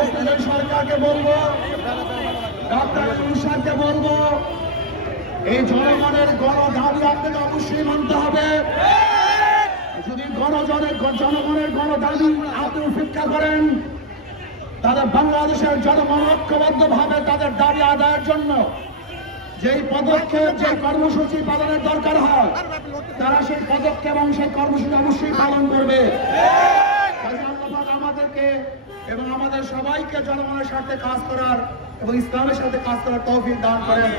অন্তর্বর্তীকালীন সরকারকে বলবো, ডক্টর ইউনূসকে বলবো, এই জনগণের দাবি আপনাকে অবশ্যই মানতে হবে। যদি জনগণের দাবি আপনি উপেক্ষা করেন, তাদের বাংলাদেশের জনগণ ঐক্যবদ্ধ ভাবে তাদের দাবি আদায়ের জন্য যেই পদক্ষেপ, যে কর্মসূচি পালনের দরকার হয়, তারা সেই পদক্ষেপ এবং সেই কর্মসূচি অবশ্যই পালন করবে। আল্লাহ আমাদেরকে এবং আমাদের সবাইকে জনগণের সাথে কাজ করার এবং ইসলামের সাথে কাজ করার তৌফিক দান করেন।